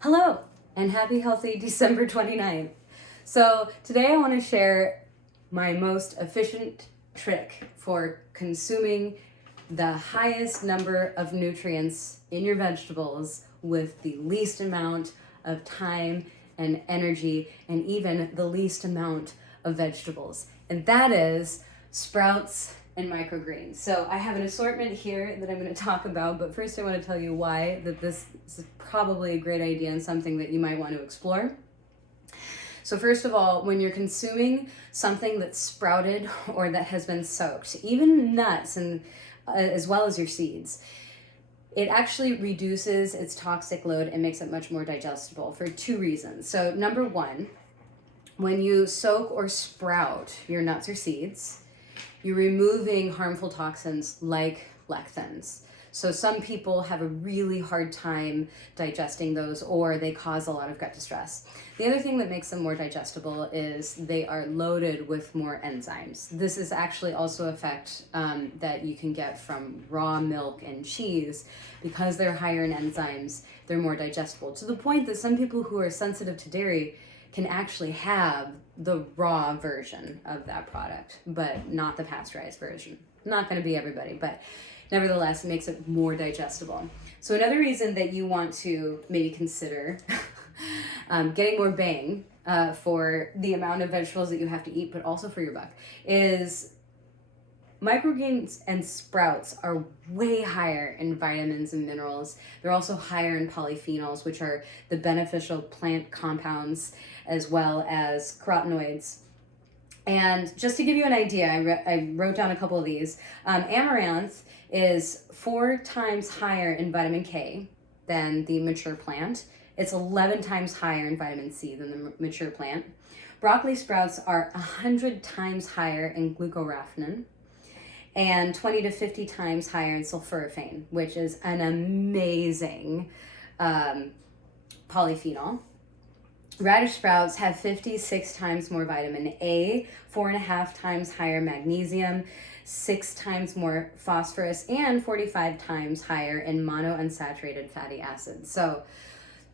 Hello and happy healthy December 29th. So today I want to share my most efficient trick for consuming the highest number of nutrients in your vegetables with the least amount of time and energy and even the least amount of vegetables. And that is sprouts and microgreens. So I have an assortment here that I'm going to talk about, but first I want to tell you why that this is probably a great idea and something that you might want to explore. So first of all, when you're consuming something that's sprouted or that has been soaked, even nuts and as well as your seeds, it actually reduces its toxic load and makes it much more digestible for two reasons. So number one, when you soak or sprout your nuts or seeds, you're removing harmful toxins like lectins. So some people have a really hard time digesting those, or they cause a lot of gut distress. The other thing that makes them more digestible is they are loaded with more enzymes. This is actually also an effect that you can get from raw milk and cheese. Because they're higher in enzymes, they're more digestible, to the point that some people who are sensitive to dairy can actually have the raw version of that product, but not the pasteurized version. Not going to be everybody, but nevertheless, it makes it more digestible. So another reason that you want to maybe consider getting more bang for the amount of vegetables that you have to eat, but also for your buck, is microgreens and sprouts are way higher in vitamins and minerals. They're also higher in polyphenols, which are the beneficial plant compounds, as well as carotenoids. And just to give you an idea, I wrote down a couple of these. Amaranth is 4 times higher in vitamin K than the mature plant. It's 11 times higher in vitamin C than the mature plant. Broccoli sprouts are 100 times higher in glucoraphanin and 20 to 50 times higher in sulforaphane, which is an amazing polyphenol. Radish sprouts have 56 times more vitamin A, 4.5 times higher magnesium, 6 times more phosphorus, and 45 times higher in monounsaturated fatty acids. So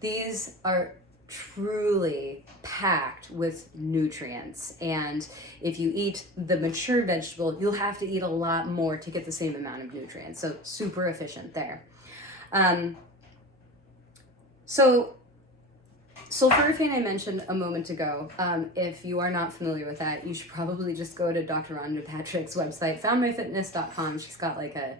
these are truly packed with nutrients, and if you eat the mature vegetable, you'll have to eat a lot more to get the same amount of nutrients. So super efficient there. So sulforaphane I mentioned a moment ago. If you are not familiar with that, you should probably just go to Dr. Rhonda Patrick's website, foundmyfitness.com. She's got like a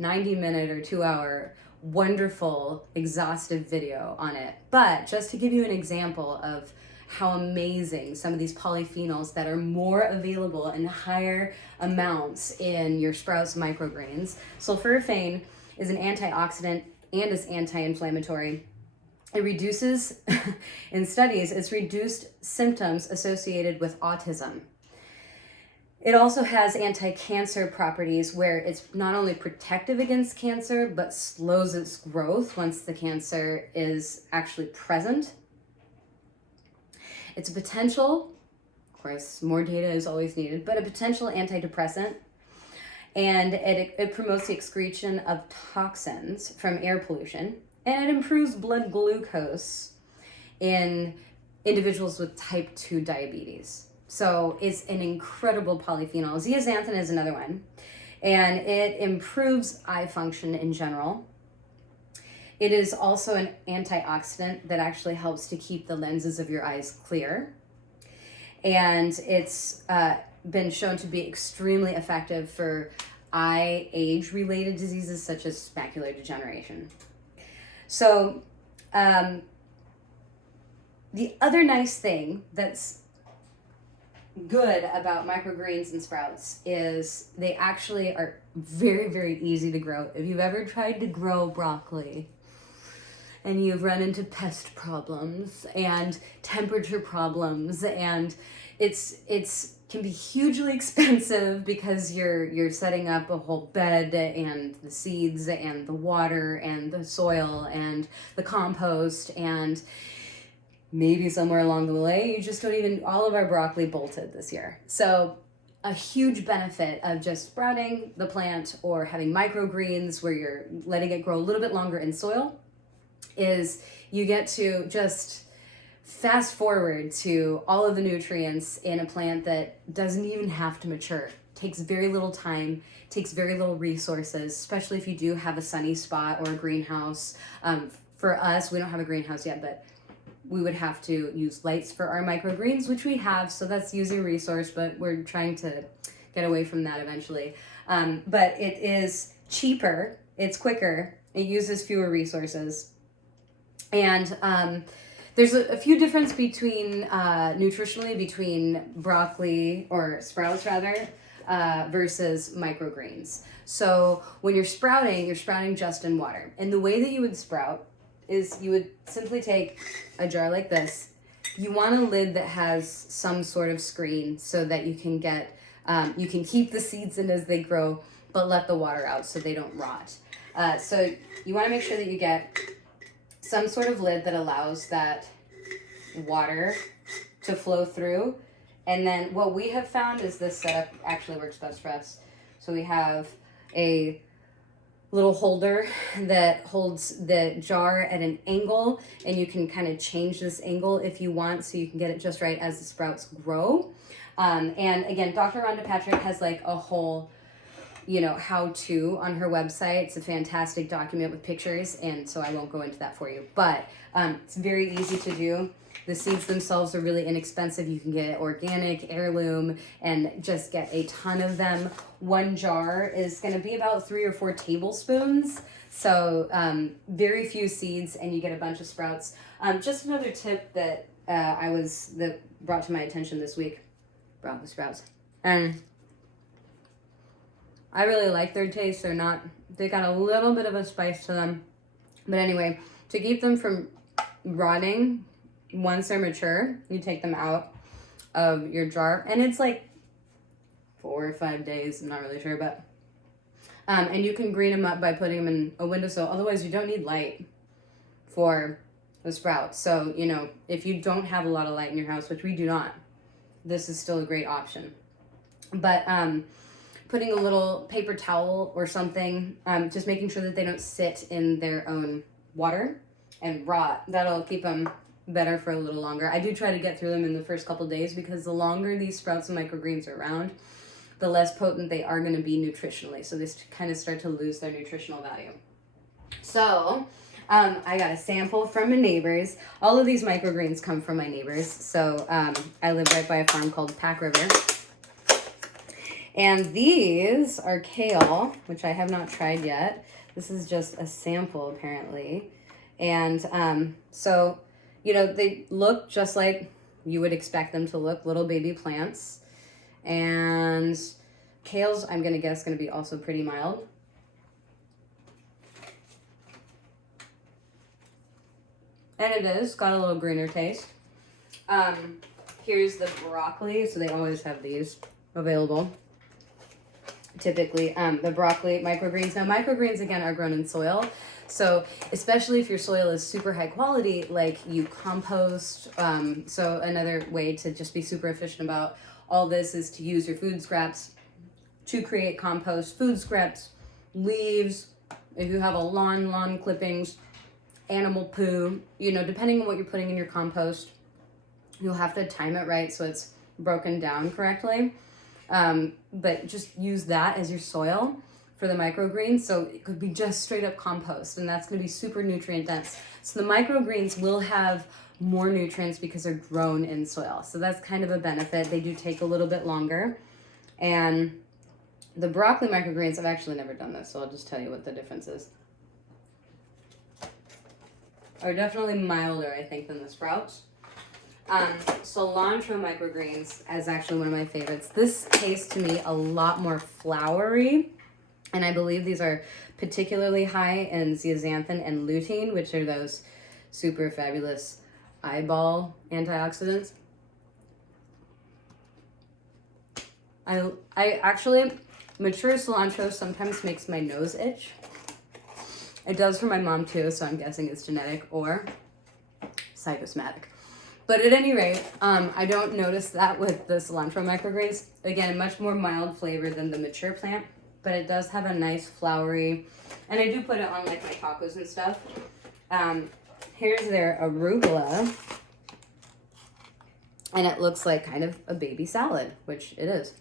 90-minute or 2-hour wonderful, exhaustive video on it. But just to give you an example of how amazing some of these polyphenols that are more available in higher amounts in your sprouts microgreens, sulforaphane is an antioxidant and is anti-inflammatory. It reduces, in studies, it's reduced symptoms associated with autism. It also has anti-cancer properties where it's not only protective against cancer, but slows its growth once the cancer is actually present. It's a potential, of course, more data is always needed, but a potential antidepressant. And it promotes the excretion of toxins from air pollution. And it improves blood glucose in individuals with type 2 diabetes. So it's an incredible polyphenol. Zeaxanthin is another one. And it improves eye function in general. It is also an antioxidant that actually helps to keep the lenses of your eyes clear. And it's been shown to be extremely effective for eye age-related diseases such as macular degeneration. So the other nice thing that's good about microgreens and sprouts is they actually are very, very easy to grow. If you've ever tried to grow broccoli and you've run into pest problems and temperature problems, and it's can be hugely expensive because you're setting up a whole bed and the seeds and the water and the soil and the compost, and maybe somewhere along the way you just don't even, all of our broccoli bolted this year. So a huge benefit of just sprouting the plant or having microgreens where you're letting it grow a little bit longer in soil is you get to just fast forward to all of the nutrients in a plant that doesn't even have to mature. Takes very little time, takes very little resources, especially if you do have a sunny spot or a greenhouse. For us, we don't have a greenhouse yet, but we would have to use lights for our microgreens, which we have, so that's using resource, but we're trying to get away from that eventually. But it is cheaper, it's quicker, it uses fewer resources. And there's a few difference between nutritionally between broccoli or sprouts rather versus microgreens. So when you're sprouting just in water. And the way that you would sprout is you would simply take a jar like this. You want a lid that has some sort of screen so that you can get, you can keep the seeds in as they grow, but let the water out so they don't rot. So you want to make sure that you get some sort of lid that allows that water to flow through. And then what we have found is this setup actually works best for us. So we have a little holder that holds the jar at an angle, and you can kind of change this angle if you want so you can get it just right as the sprouts grow. And again, Dr. Rhonda Patrick has like a whole how-to on her website. It's a fantastic document with pictures, and so I won't go into that for you. But it's very easy to do. The seeds themselves are really inexpensive. You can get organic, heirloom, and just get a ton of them. One jar is going to be about 3 or 4 tablespoons. So very few seeds, and you get a bunch of sprouts. Just another tip that that brought to my attention this week about the sprouts. And I really like their taste. They got a little bit of a spice to them. But anyway, to keep them from rotting, once they're mature, you take them out of your jar. And it's like 4 or 5 days, I'm not really sure. But and you can green them up by putting them in a windowsill. Otherwise, you don't need light for the sprouts. So, if you don't have a lot of light in your house, which we do not, this is still a great option. But putting a little paper towel or something, just making sure that they don't sit in their own water and rot. That'll keep them better for a little longer. I do try to get through them in the first couple days because the longer these sprouts and microgreens are around, the less potent they are going to be nutritionally. So they kind of start to lose their nutritional value. So I got a sample from my neighbors. All of these microgreens come from my neighbors. So I live right by a farm called Pack River. And these are kale, which I have not tried yet. This is just a sample, apparently. And so, they look just like you would expect them to look, little baby plants. And kale's, I'm going to guess, going to be also pretty mild. And it is, got a little greener taste. Here's the broccoli. So they always have these available. Typically, the broccoli, microgreens. Now, microgreens, again, are grown in soil. So, especially if your soil is super high quality, like you compost. So, another way to just be super efficient about all this is to use your food scraps to create compost. Food scraps, leaves, if you have a lawn clippings, animal poo, depending on what you're putting in your compost, you'll have to time it right so it's broken down correctly. But just use that as your soil for the microgreens. So it could be just straight up compost, and that's going to be super nutrient dense. So the microgreens will have more nutrients because they're grown in soil. So that's kind of a benefit. They do take a little bit longer. And the broccoli microgreens, I've actually never done this, so I'll just tell you what the difference is. Are definitely milder, I think, than the sprouts. Cilantro microgreens is actually one of my favorites. This tastes to me a lot more floury, and I believe these are particularly high in zeaxanthin and lutein, which are those super fabulous eyeball antioxidants. I actually, mature cilantro sometimes makes my nose itch. It does for my mom too, so I'm guessing it's genetic or psychosomatic. But at any rate, I don't notice that with the cilantro microgreens. Again, much more mild flavor than the mature plant, but it does have a nice floury, and I do put it on like my tacos and stuff. Here's their arugula. And it looks like kind of a baby salad, which it is.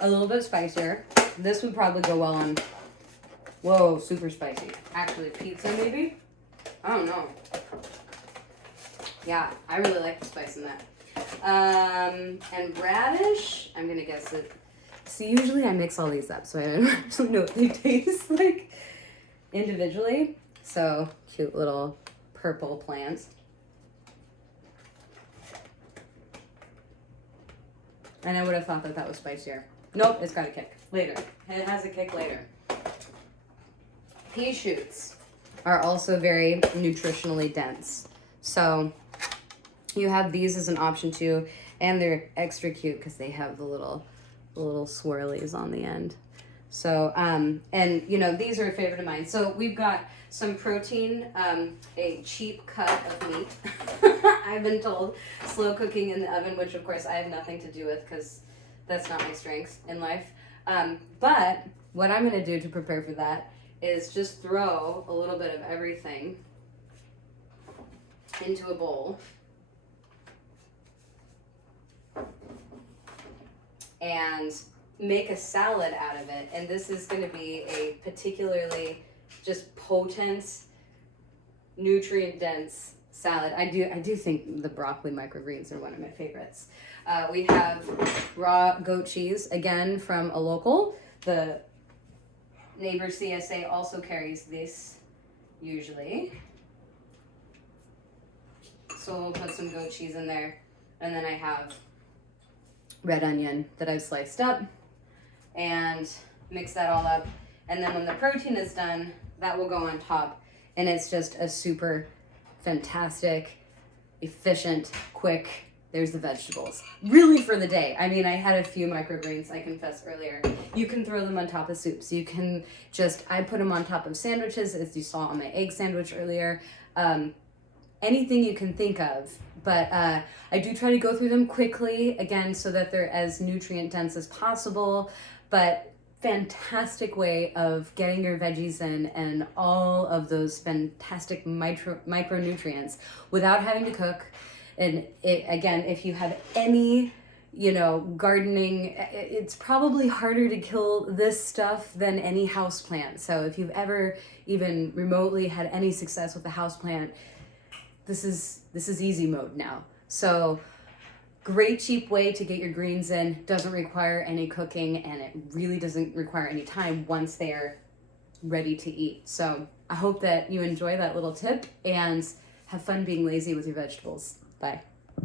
A little bit spicier. This would probably go well on, whoa, super spicy. Actually, pizza maybe? I don't know. Yeah, I really like the spice in that. And radish, I'm gonna guess it. See, usually I mix all these up, so I don't actually know what they taste like individually. So, cute little purple plants. And I would have thought that that was spicier. Nope, it's got a kick later. It has a kick later. Pea shoots are also very nutritionally dense. So you have these as an option too, and they're extra cute because they have the little swirlies on the end. So, and you know, these are a favorite of mine. So we've got some protein, a cheap cut of meat. I've been told slow cooking in the oven, which of course I have nothing to do with because that's not my strength in life. But what I'm gonna do to prepare for that is just throw a little bit of everything into a bowl. And make a salad out of it. And this is going to be a particularly just potent, nutrient-dense salad. I do think the broccoli microgreens are one of my favorites. We have raw goat cheese, again from a local. The neighbor CSA also carries this usually. So we'll put some goat cheese in there. And then I have red onion that I've sliced up and mix that all up. And then when the protein is done, that will go on top. And it's just a super fantastic, efficient, quick, there's the vegetables. Really for the day. I mean, I had a few microgreens, I confessed earlier. You can throw them on top of soups. You can just, I put them on top of sandwiches, as you saw on my egg sandwich earlier. Anything you can think of. But I do try to go through them quickly, again, so that they're as nutrient dense as possible. But fantastic way of getting your veggies in and all of those fantastic micronutrients without having to cook. And again, if you have any, you know, gardening, it's probably harder to kill this stuff than any houseplant. So if you've ever even remotely had any success with a houseplant, this is easy mode now. So great cheap way to get your greens in, doesn't require any cooking, and it really doesn't require any time once they're ready to eat. So I hope that you enjoy that little tip and have fun being lazy with your vegetables. Bye.